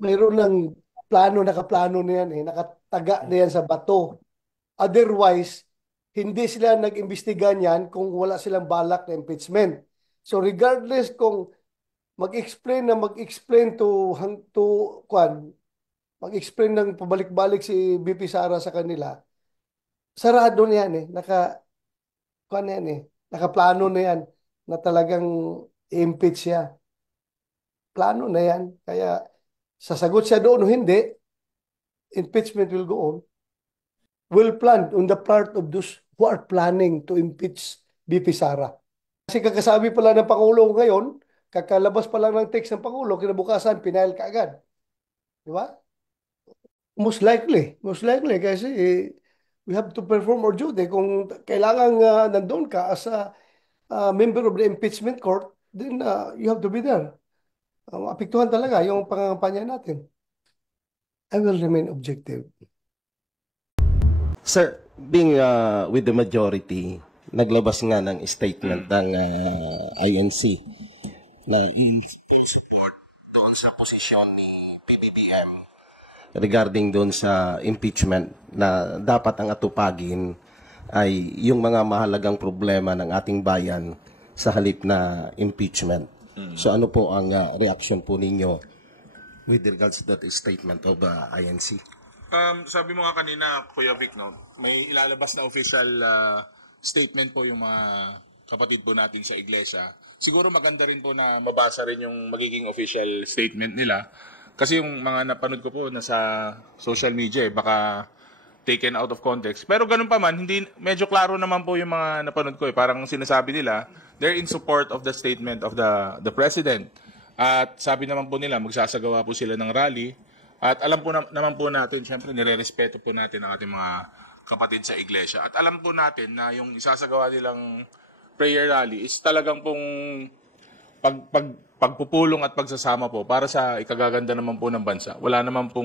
mayroon ng plano, nakaplano na yan eh, nakataga na yan sa bato. Otherwise, hindi sila nag-imbestiga niyan kung wala silang balak na impeachment. So regardless kung mag-explain to kwan, mag-explain ng pabalik-balik si BP Sara sa kanila, sarado na yan eh, kwan na yan eh, nakaplano na yan na talagang i-impeach siya. Plano na yan. Kaya sasagot siya doon o hindi, impeachment will go on. Well planned on the part of those who are planning to impeach BP Sara. Kasi kakasabi pala ng Pangulo ngayon, kakalabas pa lang ng text ng Pangulo, kinabukasan, pinail ka agad. Di ba? Most likely kasi we have to perform our duty. Kung kailangan nandun ka as a member of the impeachment court, then you have to be there. Apektuhan talaga yung pangangampanya natin. I will remain objective. Sir, being with the majority, naglabas nga ng statement ng INC na in full support doon sa posisyon ni PBBM regarding doon sa impeachment na dapat ang atupagin ay yung mga mahalagang problema ng ating bayan sa halip na impeachment. So ano po ang reaction po ninyo with regards to that statement of INC? Sabi mo nga kanina, Kuya Vic, no, may ilalabas na official statement po yung mga kapatid po natin sa iglesia. Siguro maganda rin po na mabasa rin yung magiging official statement nila. Kasi yung mga napanood ko po nasa social media, baka taken out of context. Pero ganun pa man, hindi, medyo klaro naman po yung mga napanood ko. Parang sinasabi nila, they're in support of the statement of the President. At sabi naman po nila, magsasagawa po sila ng rally. At alam po naman po natin, syempre nire-respeto po natin ang ating mga kapatid sa iglesia. At alam po natin na yung isasagawa nilang prayer rally is talagang pong pagpupulong at pagsasama po para sa ikagaganda naman po ng bansa. Wala naman po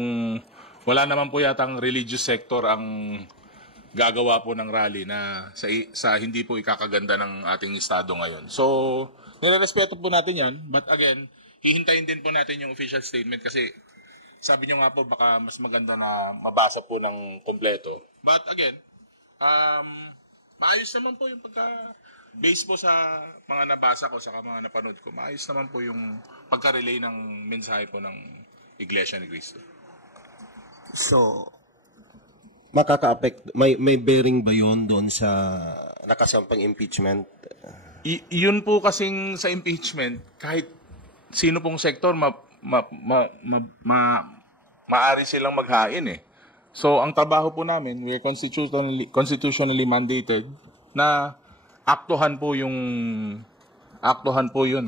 yatang religious sector ang gagawa po ng rally na sa hindi po ikakaganda ng ating estado ngayon. So, nire-respeto po natin yan. But again, hihintayin din po natin yung official statement kasi sabi nyo nga po, baka mas maganda na mabasa po ng kompleto. But again, maayos naman po yung base po sa mga nabasa ko, sa mga napanood ko, maayos naman po yung pagka-relay ng mensahe po ng Iglesia ni Cristo. So, makaka-affect, may bearing ba yun doon sa nakasampang impeachment? Yun po kasing sa impeachment, kahit sino pong sektor, maari silang maghain eh. So, ang trabaho po namin, we are constitutionally mandated na aktuhan po yun.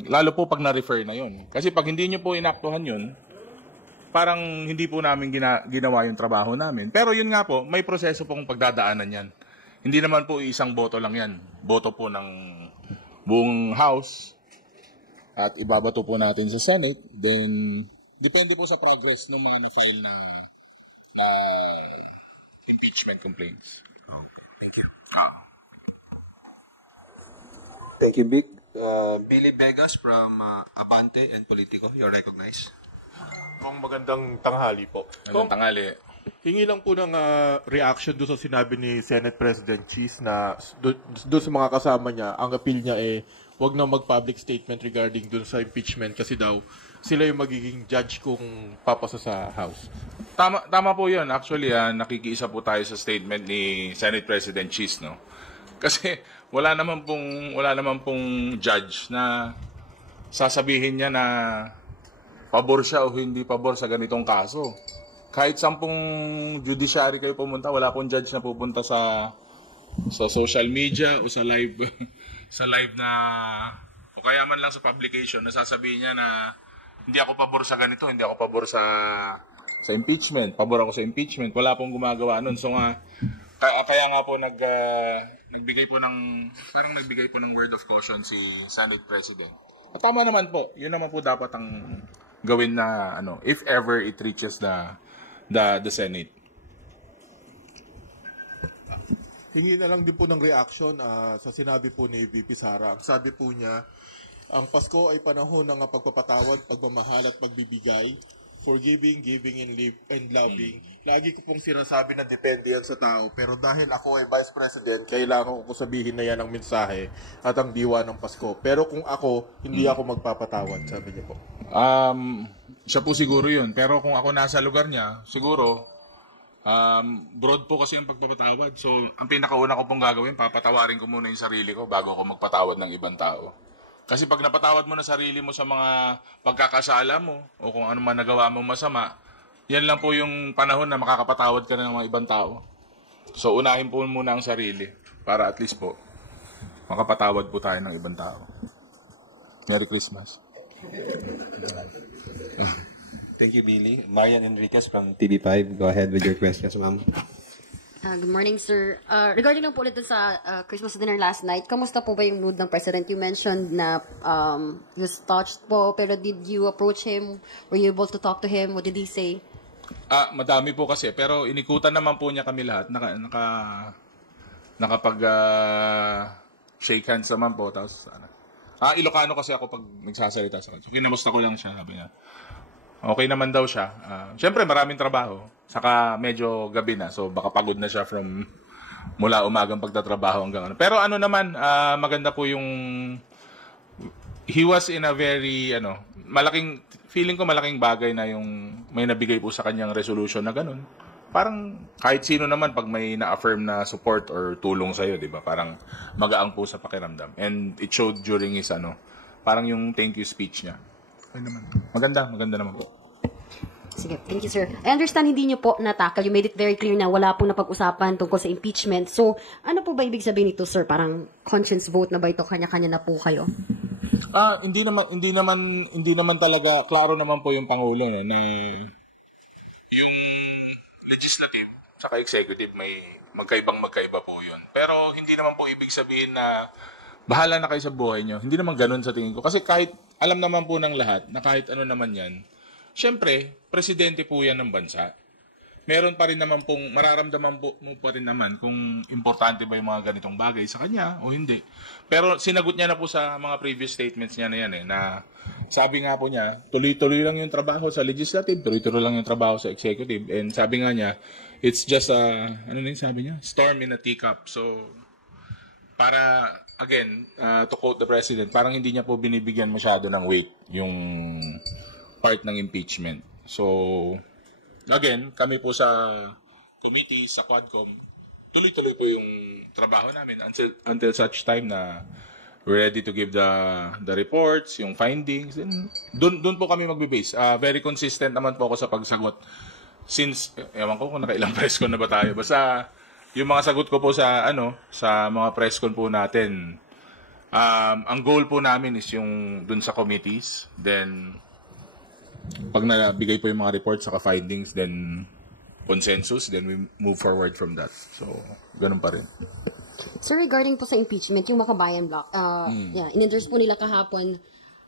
Lalo po pag na-refer na yun. Kasi pag hindi nyo po inaktuhan yun, parang hindi po namin ginawa yung trabaho namin. Pero yun nga po, may proseso pong pagdadaanan yan. Hindi naman po isang boto lang yan. Boto po ng buong House. At ibabato po natin sa Senate. Then, depende po sa progress ng mga na-file na impeachment complaints. Thank you, Vic. Billy Vegas from Abante and Politico. You're recognized. Kung magandang tanghali po. Magandang tanghali. Hingi lang po ng reaction doon sa sinabi ni Senate President Cheese na doon sa mga kasama niya, ang appeal niya wag na mag-public statement regarding doon sa impeachment kasi daw sila yung magiging judge kung papasa sa House. Tama po yun. Actually, nakikiisa po tayo sa statement ni Senate President Cheese, no? Kasi wala naman pong judge na sasabihin niya na pabor siya o hindi pabor sa ganitong kaso. Kahit 10 judiciary kayo pumunta, wala pong judge na pupunta sa social media o sa live sa live na o kaya man lang sa publication na sasabihin niya na hindi ako pabor sa ganito, hindi ako pabor sa impeachment, pabor ako sa impeachment. Wala pong gumagawa nun. So kaya nga po nagbigay po ng word of caution si Senate President. At tama naman po. Yun naman po dapat ang gawin na if ever it reaches the Senate. Hingi na lang din po ng reaction sa sinabi po ni VP Sara. Ang sabi po niya, ang Pasko ay panahon ng pagpapatawad, pagmamahal at pagbibigay. forgiving, giving, and loving. Lagi ko pong sinasabi na depende yan sa tao. Pero dahil ako ay Vice President, kailangan ko sabihin na yan ang mensahe at ang diwa ng Pasko. Pero kung ako, hindi ako magpapatawad, sabi niya po. Siya po siguro yun. Pero kung ako nasa lugar niya, siguro, broad po kasi yung pagpapatawad. So, ang pinakauna ko pong gagawin, papatawarin ko muna yung sarili ko bago ako magpatawad ng ibang tao. Kasi pag napatawad mo na sarili mo sa mga pagkakasala mo o kung ano man nagawa mo masama, yan lang po yung panahon na makakapatawad ka na ng mga ibang tao. So, unahin po muna ang sarili para at least po makapatawad po tayo ng ibang tao. Merry Christmas. Thank you, Billy. Marian Enriquez from TV5. Go ahead with your questions, ma'am. Good morning, sir. Regarding lang po ulit dun sa Christmas dinner last night, kamusta po ba yung mood ng President? You mentioned na he was touched po, pero did you approach him? Were you able to talk to him? What did he say? Madami po kasi, pero inikutan naman po niya kami lahat. Nakapag shake hands naman po. Tapos, Ilocano kasi ako pag nagsasalita sa kanya. So, kinamusta ko lang siya, sabi niya. Okay naman daw siya. Siyempre, maraming trabaho. Saka medyo gabi na. So, baka pagod na siya from mula umagang pagtatrabaho hanggang ano. Pero ano naman, maganda po yung... He was in a very, feeling ko malaking bagay na yung may nabigay po sa kanyang resolution na ganun. Parang kahit sino naman pag may na-affirm na support or tulong sa'yo, di ba? Parang magaang po sa pakiramdam. And it showed during his, parang yung thank you speech niya. Ay naman. Maganda naman po. Sige, thank you, sir. I understand hindi niyo po natakal. You made it very clear na wala pong napag-usapan tungkol sa impeachment. So, ano po ba ibig sabihin nito, sir? Parang conscience vote na ba ito? Kanya-kanya na po kayo? Hindi naman talaga klaro naman po yung pangulo na yung legislative saka executive may magkaiba po yun. Pero hindi naman po ibig sabihin na bahala na kayo sa buhay nyo. Hindi naman ganun sa tingin ko. Kasi kahit alam naman po ng lahat na kahit ano naman yan, syempre, presidente po yan ng bansa. Meron pa rin naman pong, mararamdaman mo pa rin naman kung importante ba yung mga ganitong bagay sa kanya o hindi. Pero sinagot niya na po sa mga previous statements niya na yan na sabi nga po niya, tuloy-tuloy lang yung trabaho sa legislative, tuloy-tuloy lang yung trabaho sa executive. And sabi nga niya, it's just sabi niya? Storm in a teacup. So, para, again, to quote the president, parang hindi niya po binibigyan masyado ng weight yung part ng impeachment. So, again, kami po sa committee, sa Quadcom, tuloy-tuloy po yung trabaho namin until such time na we're ready to give the reports, yung findings. Doon po kami magbe-base. Very consistent naman po ako sa pagsagot. Since, ewan ko kung nakailang press con na ba tayo. Basta, yung mga sagot ko po sa mga press con po natin, ang goal po namin is yung dun sa committees. Then, pag nabigay po yung mga reports saka findings, then consensus, then we move forward from that. So, ganun pa rin. Sir, regarding po sa impeachment, yung Makabayan block, in-endorse po nila kahapon,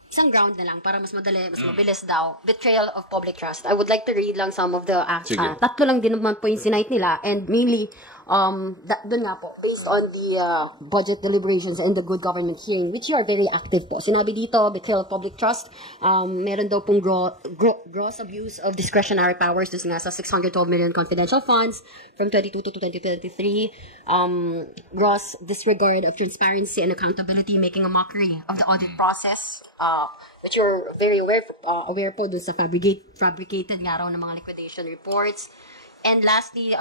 isang ground na lang para mas madali, mas mabilis daw. Betrayal of public trust. I would like to read lang some of the acts. Tatlo lang din naman po yung sinight nila, and mainly, doon nga po, based on the budget deliberations and the good government hearing, which you are very active po. Sinabi dito, betrayal of public trust, meron daw pong gross abuse of discretionary powers, dus nga sa 612 million confidential funds from 22 to 2023, gross disregard of transparency and accountability, making a mockery of the audit process, which you're very aware po dun sa fabricated nga raw ng mga liquidation reports. And lastly,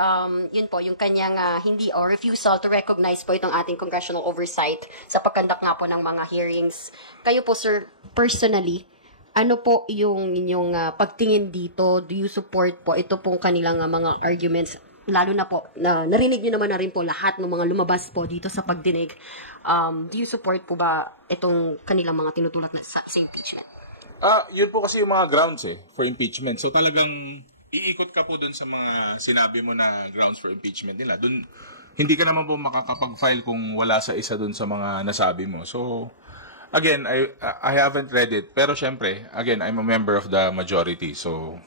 yun po, yung kanyang hindi o refusal to recognize po itong ating congressional oversight sa pagkandak nga po ng mga hearings. Kayo po, sir, personally, ano po yung inyong pagtingin dito? Do you support po ito pong kanilang mga arguments? Lalo na po, narinig nyo naman na rin po lahat ng mga lumabas po dito sa pagdinig. Do you support po ba itong kanilang mga tinutulak na sa impeachment? Yun po kasi yung mga grounds for impeachment. So talagang iikot ka po dun sa mga sinabi mo na grounds for impeachment nila. Dun, hindi ka naman po makakapag-file kung wala sa isa dun sa mga nasabi mo. So, again, I haven't read it. Pero syempre, again, I'm a member of the majority. So,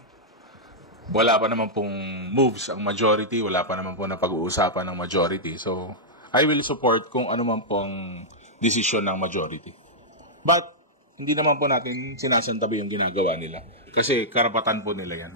wala pa naman pong moves ang majority. Wala pa naman po na pag-uusapan ng majority. So, I will support kung ano man pong decision ng majority. But, hindi naman po natin sinasantabi yung ginagawa nila. Kasi karapatan po nila yan.